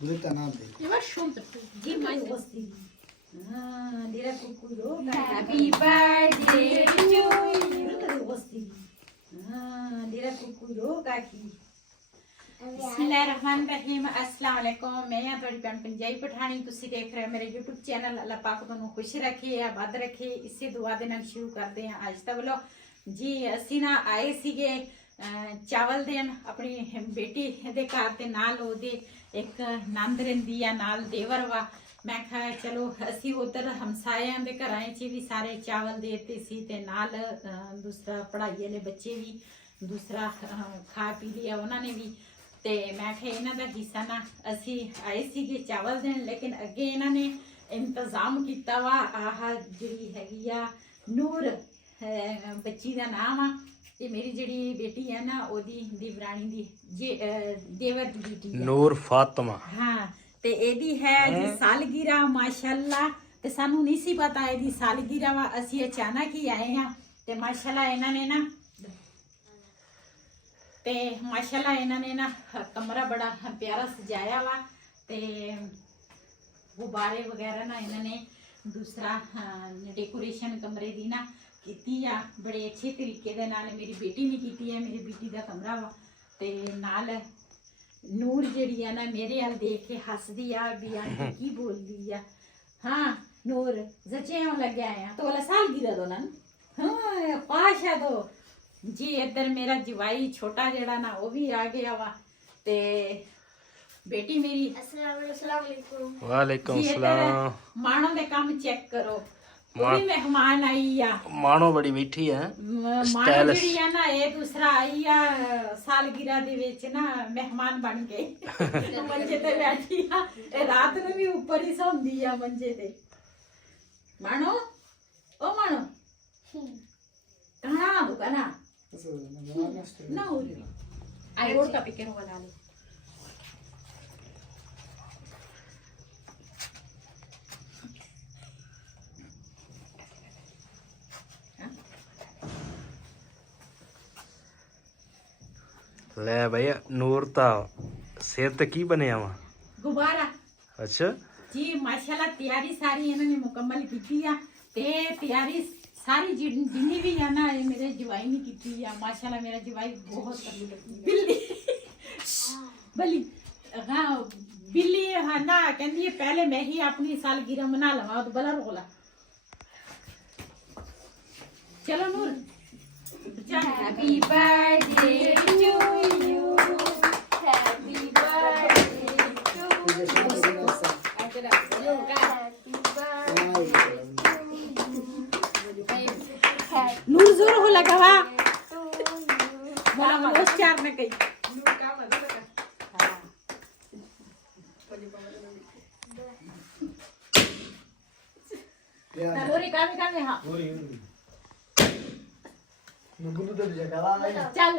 Dulita nada. Eu acho junto. Demais gostei. Dira cucurô. Happy birthday to you. Eu gostei. Dira cucurô aqui. ਬਿਸਮਿਲ੍ਲਾਹਿਰਰਹਿਮਾਨਿਰਰਹੀਮ अस्सलाम वालेकुम। मैं हाँ थोड़ी भैन पंजाबी पठानी। तुसीं देख रहे हो मेरे यूट्यूब चैनल। अल्लाह पाक तुहानूं खुश रखे आबाद रखे। इसे दुआ दे नाल शुरू करते हैं अज दा व्लॉग जी। असीं ना आए सीगे चावल देन अपनी बेटी दे घर ते नाल ओहदे एक नंद रहिंदी आ नाल देवर वा। मैं कहा चलो असी उधर हमसायां दे घरां च भी सारे चावल देते सी ते नाल दूसरा पढ़ाई वाले बच्चे भी दूसरा खा पी लिया उन्होंने भी। ते मैं कहा इन्हां दा हिस्सा ना असी आए सीगे चावल देन, लेकिन अगे इन्हां ने इंतजाम किया वा। आह जिहड़ी हैगी आ नूर बच्ची दा नाम आ ते मेरी जिहड़ी बेटी है ना ओदी देवरानी दी देवर दी बेटी नूर फातिमा। हाँ ते एदी है जी सालगिरह माशाल्लाह। ते सानू नहीं सी पता एदी सालगिरह वा, असी अचानक ही आए हैं ते माशाल्लाह इन्होंने ना कमरा बड़ा प्यारा सजाया वा ते गुब्बारे वगैरह ना इन्होंने दूसरा डेकोरेशन कमरे दी ना कीती आ बड़े अच्छे तरीके दे नाल। मेरी बेटी ने कीती है, मेरी बेटी दा कमरा वा ते नाल नूर जिहड़ी है ना मेरे अल देख के हसदी आ भी आंटी की बोलदी आ। हाँ नूर जचे हों लगे आए हैं तो वाला सालगिरह दो ना। हाँ पाशा दो जी। इधर मेरा जवाई छोटा जड़ा ना वो भी आ गया वा ते बेटी मेरी वालेकुम जी सलाम। इधर मानो दे काम चेक करो। वो भी मेहमान आई आ। मानो बड़ी बैठी है मानो स्टाइलिश। जी है ना ये दूसरा आई आ सालगिरह दे विच ना मेहमान बन गए। मंजे ते बैठी आ रात ਨੂੰ भी ऊपर ही सौंदी आ मंजे ते। मानो ओ मानो कहाँ दुकाना ना हो रही आई गोड़ का पिकर वाला ले। ले भैया नूर ता सिर ते की बनया वा। गुब्बारा अच्छा जी माशाल्लाह तैयारी सारी इन्होंने मुकम्मल की आ ते तैयारी सारी जिन्नी भी है ना ये मेरे जवाई ने की है माशाल्लाह। मेरा जवाई बहुत बिल्ली बली हाँ बिल्ली हाँ ना कहती है पहले मैं ही अपनी सालगिरह मना लवा तो बला रोला। चलो Noor happy birthday to you happy birthday to Noor जोर हो लगा वा बोला मगोस चार में कही नूरी काम हाँ Nunggu tuh di jalan. चल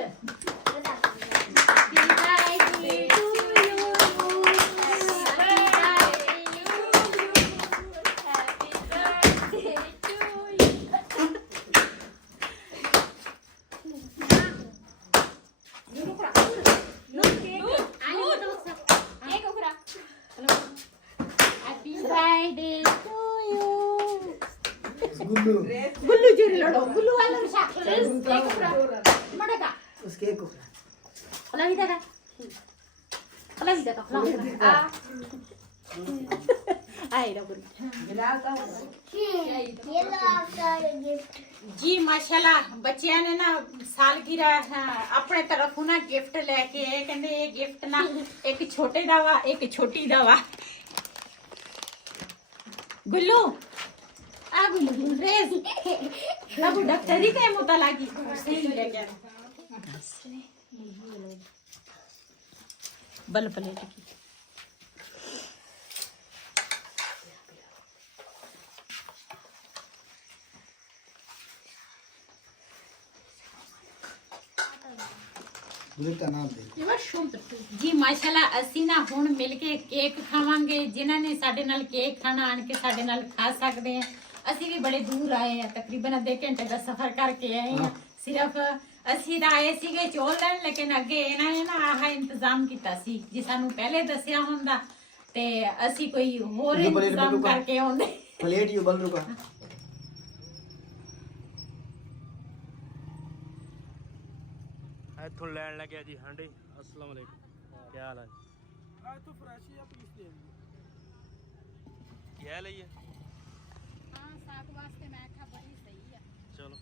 Gulu. गुल्लू जी लड़ो गुल्लू वाला मड़का उसके एक कोकरा. ओला भी देखा आई रे गुल्लू जी माशाल्लाह। बच्चियां ने ना सालगिरह अपने तरफों ना गिफ्ट लेके आए। कहंदे ये गिफ्ट ना एक छोटे दा वा एक छोटी दा वा। गुल्लू आ गुल्लू रेस ना बुढ़ा तेरी के मोता लागी सही लेके बल प्लेट की Dulita nada. जी माशाल्लाह असी ना हुण मिल के केक खावांगे। जिन्हां ने साडे नाल केक खाना आन के साडे नाल खा सकदे हैं। असी भी बड़े दूर आए हैं, तकरीबन आधे घंटे का सफर करके आए हैं। सिर्फ असी तो आए सीगे चौल लैन, लेकिन अगे इन्हां ने ना आह इंतजाम कीता सी। जे सानू पहले दसिया हुंदा ਤੇ ਅਸੀਂ ਕੋਈ ਹੋਰ ਇਹ ਬੜੇ ਇੰਤਜ਼ਾਮ ਰੁਪਏ ਕਰਕੇ ਆਉਂਦੇ। प्लेट ये बंद रुका ਇੱਥੋਂ ਲੈਣ ਲੱਗਿਆ ਜੀ ਹਾਂਡੀ। ਅਸਲਾਮ ਅਲੈਕੁਮ, ਕੀ ਹਾਲ ਹੈ? आज तो फ्रेश ही आप पीस देंगे। ਕੀ ਲਈਏ? ਹਾਂ ਸਾਗ ਵਾਸਤੇ ਮੈਂ ਕਿਹਾ ਬੜੀ ਸਹੀ ਆ। ਚਲੋ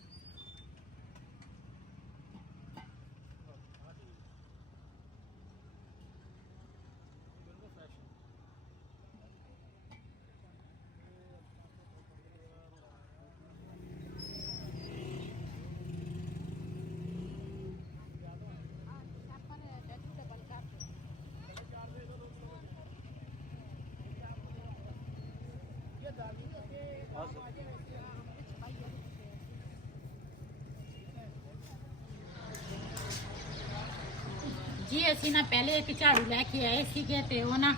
ਜੀ ਅਸੀਂ ਨਾ ਪਹਿਲੇ ਇੱਕ ਝਾੜੂ ਲੈ ਕੇ ਆਏ ਸੀਗੇ ਤੇ ਉਹ ਨਾ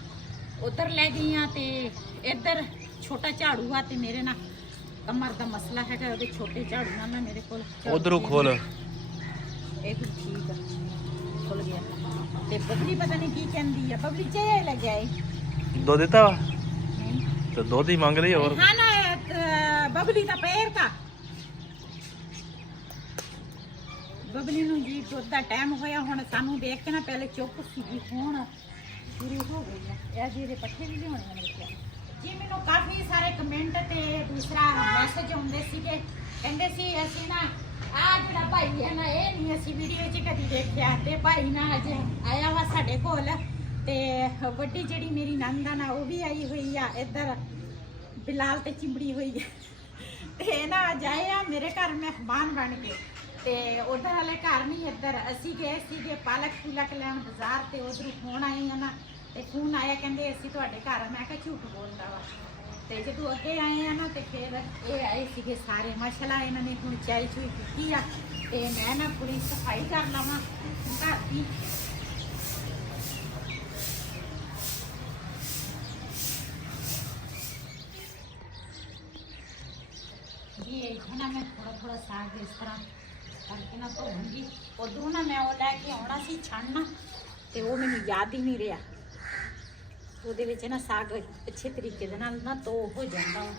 ਉਧਰ ਲੈ ਗਈਆਂ ਤੇ ਇੱਧਰ ਛੋਟਾ ਝਾੜੂ ਆ ਤੇ ਮੇਰੇ ਨਾਲ ਕਮਰ ਦਾ ਮਸਲਾ ਹੈਗਾ, ਉਹਦੇ ਛੋਟੇ ਝਾੜੂ ਨਾਲ ਨਾ ਮੇਰੇ ਕੋਲ ਝਾੜੂ ਉਧਰੋਂ ਖੋਲ। ਇਹ ਵੀ ਠੀਕ ਆ, ਖੁੱਲ ਗਿਆ। ਤੇ ਬਬਲੀ ਪਤਾ ਨਹੀਂ ਕੀ ਕਹਿੰਦੀ ਆ, ਬਬਲੀ ਚਾਹ ਲੈ ਜਾਏ ਦੋ ਦਿੱਤਾ ਵਾ ਤੇ ਦੁੱਧ ਹੀ ਮੰਗ ਰਹੀ ਹੋਰ। ਹਾਂ ਨਾ ਬਬਲੀ ਦਾ ਪੈਰ ਤਾਂ ਬਬਲੀ ਨੂੰ ਜੀ ਦੁੱਧ ਦਾ ਟਾਈਮ ਹੋਇਆ, ਹੁਣ ਸਾਨੂੰ ਦੇਖ ਕੇ ਨਾ ਪਹਿਲੇ ਚੁੱਪ ਸੀਗੀ, ਹੁਣ ਸ਼ੁਰੂ ਹੋ ਗਈ ਆ। ਇਹ ਜਿਹਦੇ ਪੱਠੇ ਵੀ ਲਿਆਉਣੇ ਆ ਮੇਰੇ ਕੋਲ ਜੀ। ਮੈਨੂੰ ਕਾਫੀ ਸਾਰੇ ਕਮੈਂਟ ਤੇ ਦੂਸਰਾ ਮੈਸੇਜ ਆਉਂਦੇ ਸੀਗੇ, ਕਹਿੰਦੇ ਸੀ ਅਸੀਂ ਨਾ ਆ ਜਿਹੜਾ ਭਾਈ ਹੈ ਨਾ ਇਹ ਨਹੀਂ ਅਸੀਂ ਵੀਡੀਓ 'ਚ ਕਦੀ ਦੇਖਿਆ, ਤੇ ਭਾਈ ਨਾ ਅੱਜ ਆਇਆ ਵਾ ਸਾਡੇ ਕੋਲ। ਤੇ ਵੱਡੀ ਜਿਹੜੀ ਮੇਰੀ ਨੰਦ ਆ ਨਾ ਉਹ ਵੀ ਆਈ ਹੋਈ ਆ, ਇੱਧਰ ਬਿਲਾਲ ਤੇ ਚਿੰਬੜੀ ਹੋਈ ਹੈ। ਤੇ ਨਾ ਅੱਜ ਆਏ ਆ ਮੇਰੇ ਘਰ ਮਹਿਮਾਨ ਬਣ ਕੇ। ਤੇ ਉਧਰ ਵਾਲੇ ਘਰ ਨਹੀਂ, ਇੱਧਰ ਅਸੀਂ ਗਏ ਸੀਗੇ ਪਾਲਕ ਪੂਲਕ ਲੈਣ ਬਾਜ਼ਾਰ, ਤੇ ਉਧਰੋਂ ਫੋਨ ਆਏ ਆ ਨਾ, ਤੇ ਫੋਨ ਆਇਆ ਕਹਿੰਦੇ ਅਸੀਂ ਤੁਹਾਡੇ ਘਰ ਆ। ਮੈਂ ਕਿਹਾ ਝੂਠ ਬੋਲਦਾ ਵਾ। ਤੇ ਜਦੋਂ ਅੱਗੇ ਆਏ ਆ ਨਾ ਤੇ ਫਿਰ ਇਹ ਆਏ ਸੀਗੇ ਸਾਰੇ, ਮਾਸ਼ਾਅੱਲਾ ਇਹਨਾਂ ਨੇ ਹੁਣ ਚਾਈ ਚੂਈ ਕੀਤੀ ਆ। ਤੇ ਮੈਂ ਨਾ ਪੂਰੀ ਸਫਾਈ ਕਰ ਲਵਾਂ ਘਰ ਦੀ। ਜੀ ਇਹ ਨਾ ਮੈਂ ਥੋੜਾ ਸਾਗ ਇਸ ਤਰ੍ਹਾਂ ਕਰਕੇ ਨਾ ਧੋਉਂਗੀ। ਉਧਰੋਂ ਨਾ ਮੈਂ ਉਹ ਲੈ ਕੇ ਆਉਣਾ ਸੀ ਛਾਣਨਾ, ਤੇ ਉਹ ਮੈਨੂੰ ਯਾਦ ਹੀ ਨਹੀਂ ਰਿਹਾ। ਉਹਦੇ ਵਿੱਚ ਨਾ ਸਾਗ ਅੱਛੇ ਤਰੀਕੇ ਦੇ ਨਾਲ ਨਾ ਧੋ ਹੋ ਜਾਂਦਾ ਵਾ।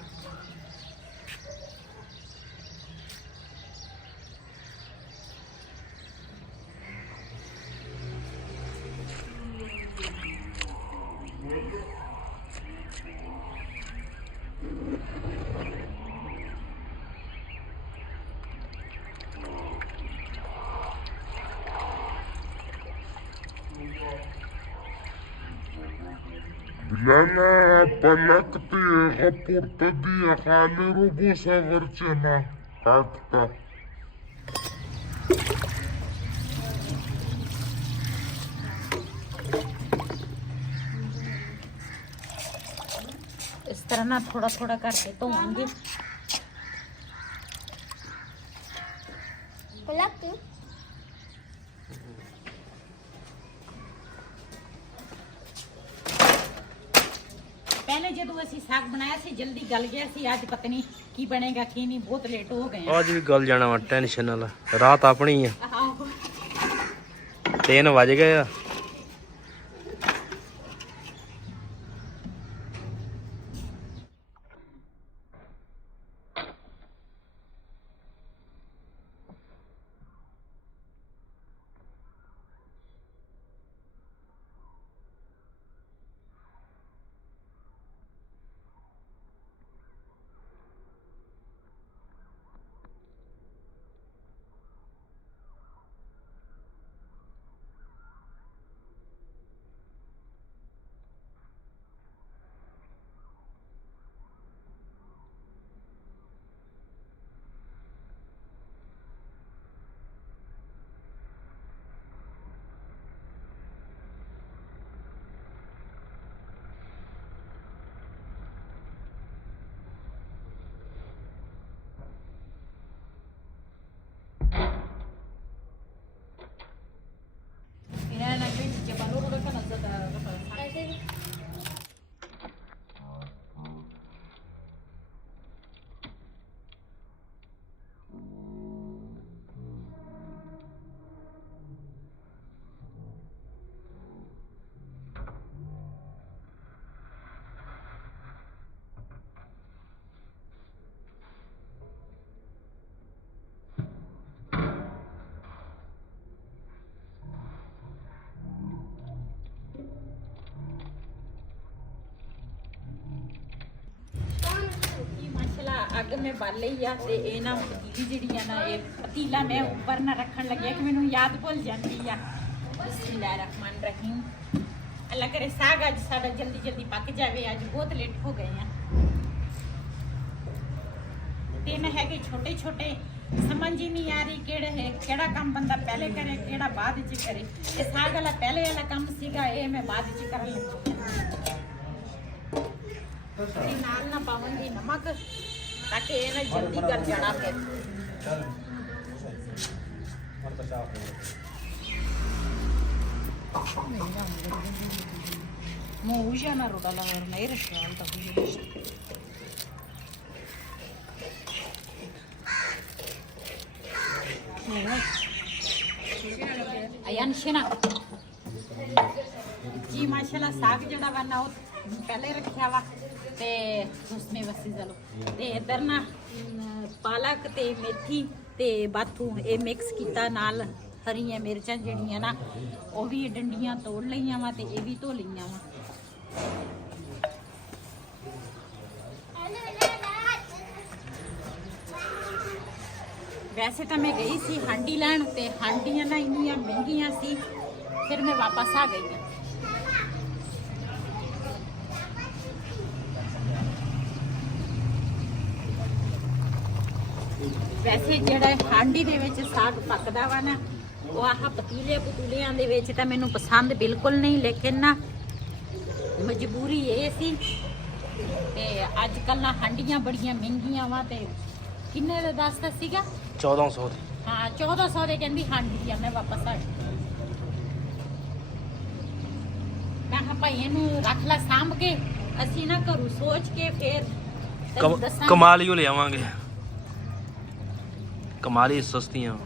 Lana palakti hapurtadi hali rubu savarchana kakta. इस तरह ना थोड़ा थोड़ा करके धोवांगे। पहले जो ਅਸੀਂ ਸਾਗ ਬਣਾਇਆ ਸੀ ਜਲਦੀ ਗਲ ਗਿਆ ਸੀ, ਅੱਜ ਪਤਾ ਨਹੀਂ ਕੀ ਬਣੇਗਾ ਕੀ ਨਹੀਂ, ਬਹੁਤ ਲੇਟ ਹੋ ਗਏ ਅੱਜ ਵੀ ਗਲ ਜਾਣਾ ਵਾ, ਟੈਨਸ਼ਨ ਨਾਲ। ਰਾਤ ਆਪਣੀ ਆ, ਆਹੋ 3 ਵਜ ਗਏ ਆ। ਅੱਗ ਮੈਂ ਬਾਲ ਲਈ ਆ ਤੇ ਇਹ ਨਾ ਪਤੀਲੀ ਜਿਹੜੀ ਆ ਨਾ, ਇਹ ਪਤੀਲਾ ਮੈਂ ਉੱਪਰ ਨਾ ਰੱਖਣ ਲੱਗਿਆ ਕਿ ਮੈਨੂੰ ਯਾਦ ਭੁੱਲ ਜਾਂਦੀ ਆ। ਬਿਸਮਿल्लाह रहमान रहीम। ਅੱਲਾ ਕਰੇ ਸਾਗ ਅੱਜ ਸਾਡਾ ਜਲਦੀ ਜਲਦੀ ਪੱਕ ਜਾਵੇ, ਅੱਜ ਬਹੁਤ ਲੇਟ ਹੋ ਗਏ ਆ। ਤਿੰਨ ਹੈਗੇ ਛੋਟੇ ਛੋਟੇ, ਸਮਝ ਹੀ ਨਹੀਂ ਆ ਰਹੀ ਕਿਹੜਾ ਕੰਮ ਬੰਦਾ ਪਹਿਲੇ ਕਰੇ ਕਿਹੜਾ ਬਾਅਦ ਚ ਕਰੇ। ਇਹ ਸਾਗ ਵਾਲਾ ਪਹਿਲੇ ਵਾਲਾ ਕੰਮ ਸੀਗਾ, ਇਹ ਮੈਂ ਬਾਅਦ ਚ ਕਰਨ ਲੱਗੀ ਤੇ ਨਾਲ ਨਾ ਪਾਵਾਂਗੀ ਨਮਕ ਤਾਂ ਕਿ ਇਹ ਨਾ ਜਲਦੀ ਗਲ ਜਾਣਾ। ਫਿਰ mau usia na roda la warna air shal ta ayan shina जी माशाल्लाह साग जड़ा वा ना पहले रखिया वा ते उसमें वसी चलो ते इधर ना पालक ते मेथी ते बाथू ये मिक्स कीता नाल हरियां मिर्चां जड़ियां ना वो भी डंडियां तोड़ लईयां वा ते ये भी धो लईयां वा। वैसे तो मैं गई सी हांडी लैन ते हांडियां ना इन्नियां महंगियां सी, फिर मैं वापस आ गई। वैसे ਜਿਹੜਾ ਹਾਂਡੀ ਦੇ ਵਿੱਚ ਸਾਗ ਪੱਕਦਾ ਵਾ ਨਾ, ਉਹ ਆਹ ਪਤੀਲਿਆਂ ਦੇ ਵਿੱਚ ਤਾਂ ਮੈਨੂੰ ਪਸੰਦ ਬਿਲਕੁਲ ਨਹੀਂ, ਲੇਕਿਨ ਨਾ ਮਜਬੂਰੀ ਇਹ ਸੀ ਤੇ ਅੱਜ ਕੱਲ੍ਹ ਨਾ ਹਾਂਡੀਆਂ ਬੜੀਆਂ ਮਹਿੰਗੀਆਂ ਵਾ। ਤੇ ਕਿੰਨੇ ਦਾ ਦੱਸਦਾ ਸੀਗਾ? 1400 ਦੀ। ਹਾਂ 1400 ਦੇ ਕਹਿੰਦੀ ਹਾਂਡੀ ਆ। ਮੈਂ ਵਾਪਸ ਆ ਗਈ। ਮੈਂ ਕਿਹਾ ਭਾਈ ਇਹਨੂੰ ਰੱਖ ਲੈ ਸਾਂਭ ਕੇ, ਅਸੀਂ ਨਾ ਘਰੋਂ ਸੋਚ ਕੇ ਫੇਰ ਤੈਨੂੰ ਦੱਸਾਂਗੇ। ਕਮਾਲੀਓ ਲਿਆਵਾਂਗੇ, ਕਮਾਲੀ ਸਸਤੀਆਂ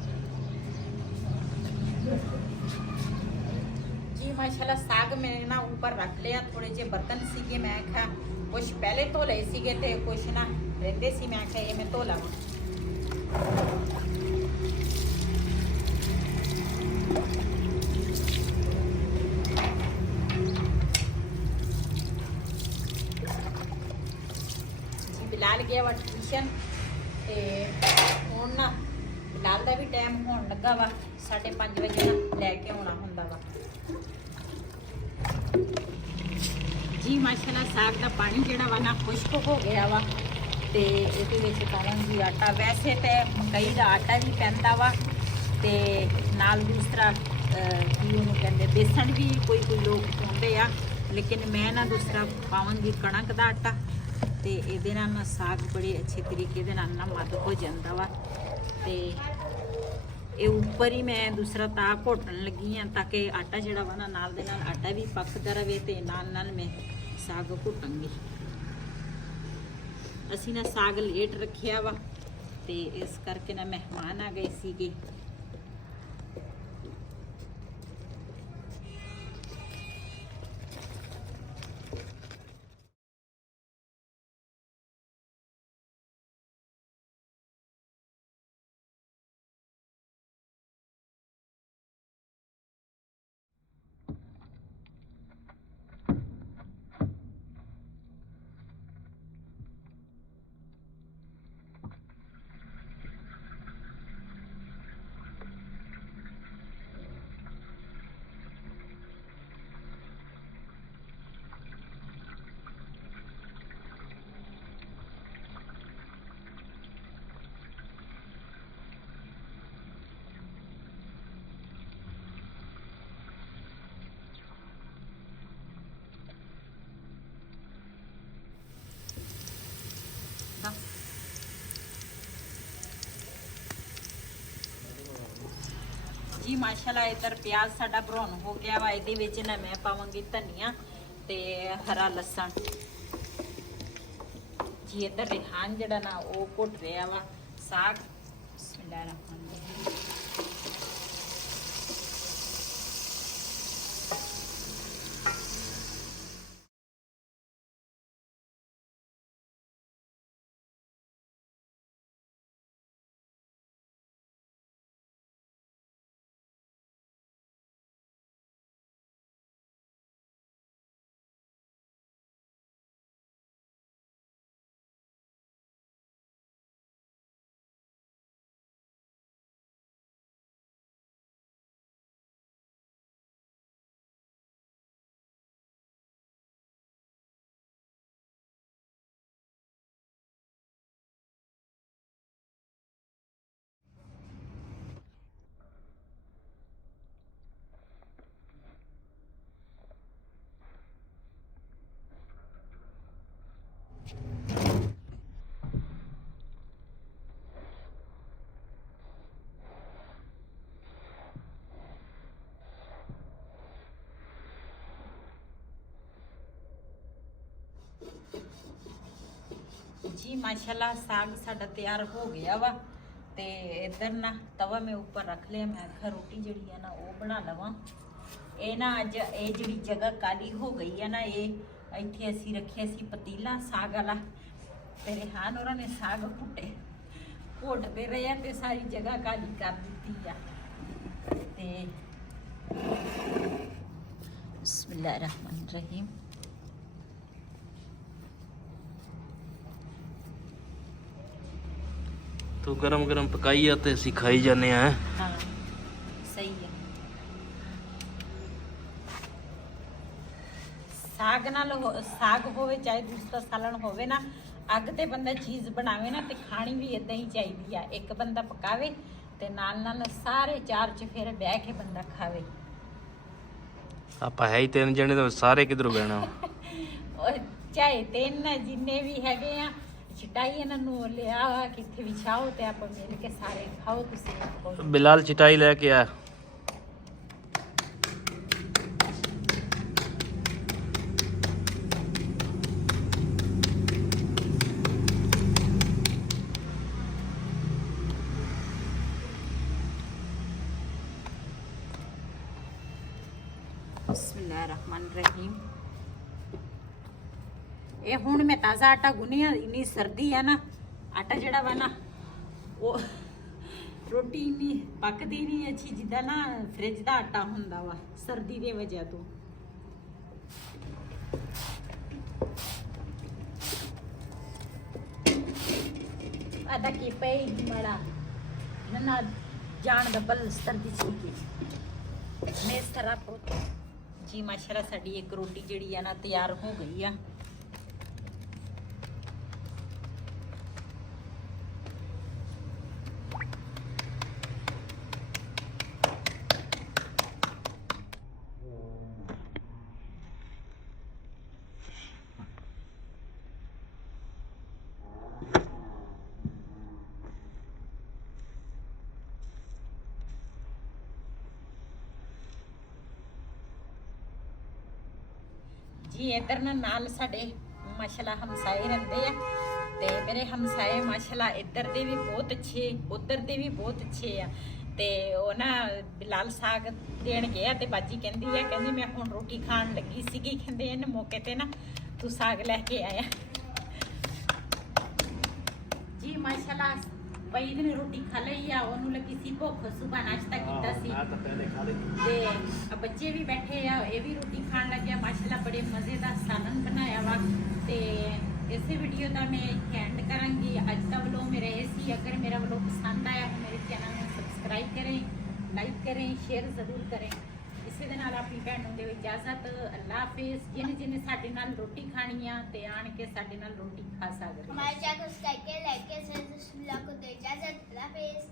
जी माशाल्लाह। साग मैंने ना ऊपर रख लिया, थोड़े जे बर्तन सीगे, मैं आख्या कुछ पहले धो लए सीगे ते कुछ ना रहंदे सी, मैं आख्या ये मैं धो लवां। जी बिलाल गया वा ट्यूशन ते हुण ना बिलाल दा भी टाइम होण लगा वा, 5:30 वजे ना लैके आउणा हुंदा वा। जी माशाल्लाह साग का पानी ਜਿਹੜਾ ਵਾ ਨਾ ਖੁਸ਼ਕ ਹੋ ਗਿਆ ਵਾ ਤੇ ਇਹਦੇ ਵਿੱਚ ਪਾਵਾਂਗੀ ਆਟਾ। ਵੈਸੇ ਤੇ ਮਕਈ ਦਾ ਆਟਾ ਵੀ ਪੈਂਦਾ ਵਾ ਤੇ ਨਾਲ ਦੂਸਰਾ ਕੀ ਉਹਨੂੰ ਕਹਿੰਦੇ ਬੇਸਣ ਵੀ ਕੋਈ ਲੋਕ ਪਾਉਂਦੇ ਆ, ਲੇਕਿਨ ਮੈਂ ਨਾ ਦੂਸਰਾ ਪਾਵਾਂਗੀ ਕਣਕ ਦਾ ਆਟਾ ਤੇ ਇਹਦੇ ਨਾਲ ਨਾ ਸਾਗ ਬੜੇ ਅੱਛੇ ਤਰੀਕੇ ਦੇ ਨਾਲ ਨਾ ਮੱਧ ਹੋ ਜਾਂਦਾ ਵਾ। ਤੇ ਇਹ ਉੱਪਰ ਹੀ ਮੈਂ ਦੂਸਰਾ ਤਾਂ ਘੋਟਣ ਲੱਗੀ ਆ ਤਾਂ ਕਿ ਆਟਾ ਜਿਹੜਾ ਵਾ ਨਾ ਨਾਲ ਦੇ ਨਾਲ ਆਟਾ ਵੀ ਪੱਕਦਾ ਰਵੇ ਤੇ ਨਾਲ ਨਾਲ ਮੈਂ ਸਾਗ ਘੋਟਾਂਗੀ। ਅਸੀਂ ਨਾ ਸਾਗ ਲੇਟ ਰੱਖਿਆ ਵਾ ਤੇ ਇਸ ਕਰਕੇ ਨਾ ਮਹਿਮਾਨ ਆ ਗਏ ਸੀਗੇ। जी माशाल्लाह इधर प्याज साडा ब्राउन हो गया वा। ਇਹਦੇ ਵਿੱਚ ਨਾ ਮੈਂ ਪਾਵਾਂਗੀ ਧਨੀਆ ਤੇ ਹਰਾ ਲਸਣ। ਜੀ ਇੱਧਰ ਰਿਹਾਨ ਜਿਹੜਾ ਨਾ ਉਹ ਘੁੱਟ ਰਿਹਾ ਵਾ ਸਾਗ। ਬਿਸਮਿਲ੍ਲਾਹਿਰ ਰਹਿਮਾਨਿਰ ਰਹੀਮ। माशाल्लाह साग साडा तैयार हो गया वा ते इधर ना तवा मैं ऊपर रख लिया। मैं आखा रोटी जड़ी है ना वो बना लवां। ये ना अज ये जड़ी जगह काली हो गई है ना, ये इत्थे असी रखे सी पतीला साग वाला ते रेहान होरां ने साग घुटते रहे हैं ते सारी जगह काली कर दी है। ते बिस्मिल्लाहिर्रहमानिर्रहीम। तू गरम गरम पकाई आ ते ਅਸੀਂ ਖਾਈ ਜਾਂਦੇ ਆ। हाँ सही है। साग नाल साग होवे चाहे दूसरा सालन होवे ना, अग ते बंदा चीज़ बनावे ना ते खानी भी इदां ही चाहिदी आ। एक बंदा पकावे ते नाल नाल सारे चार चफेरे बह के बंदा खावे। ਆਪਾਂ ਹੈ ਹੀ 3 ਜਣੇ ਤਾਂ ਸਾਰੇ ਕਿਧਰੋਂ ਬਹਿਣਾ। और चाहे तीन जिन्ने भी हैगे आ छिटाई इन्हां नूं लिया किथे विछाओ ते आप मिल के सारे खाओ। तुसीं ਬਿਲਾਲ ਚਟਾਈ ਲੈ ਕੇ ਆ। बिस्मिल्लाहिर्रहमानिर्रहीम। ये हुण मैं ताज़ा आटा गुनिया, इन्नी सर्दी है ना, आटा जड़ा वा ना वो रोटी इन्नी पकदी नहीं अच्छी जिद्दां ना फ्रिज दा आटा हुंदा वा सर्दी दे वजह तो। आदा की पे मड़ा ना जान दा बल सर्दी च मैं इस तरह जी माशाल्लाह साडी एक रोटी जड़ी है ना तैयार हो गई है। जी इधर ना नाल साडे माशाल्लाह हमसाए रहंदे आ ते मेरे हमसाए माशाल्लाह इधर दे भी बहुत अच्छे उधर दे भी बहुत अच्छे आ। ते ओ ना बिलाल साग देण गया ते बाजी कहंदी मैं हुण रोटी खाण लगी सीगी। कहंदे इन मौके ते ना तू साग लेके आया। जी माशाल्लाह भाई ने रोटी खा लई आ, ओनू लगी सी भुख, सुबह नाश्ता कीता सी ते बच्चे भी बैठे आ, ये भी रोटी खाण लगे। माशाल्लाह बड़े मजे दा सालन बनाया वा। ते इस वीडियो का मैं एंड करांगी। अज का व्लॉग मेरा ये सी। अगर मेरा व्लॉग पसंद आया तो मेरे चैनल में सबसक्राइब करें, लाइक करें, शेयर जरूर करें। इसी दे नाल अपनी भैन नूं देओ इजाजत। अल्लाह हाफिज़। जिन्हें साडे नाल रोटी खानी आ ते आण के साडे नाल रोटी खा सकदे। हमारे चैनल को सब्सक्राइब करें, लाइक करें, शेयर करें। को दो इजाजत। अल्लाह हाफिज़।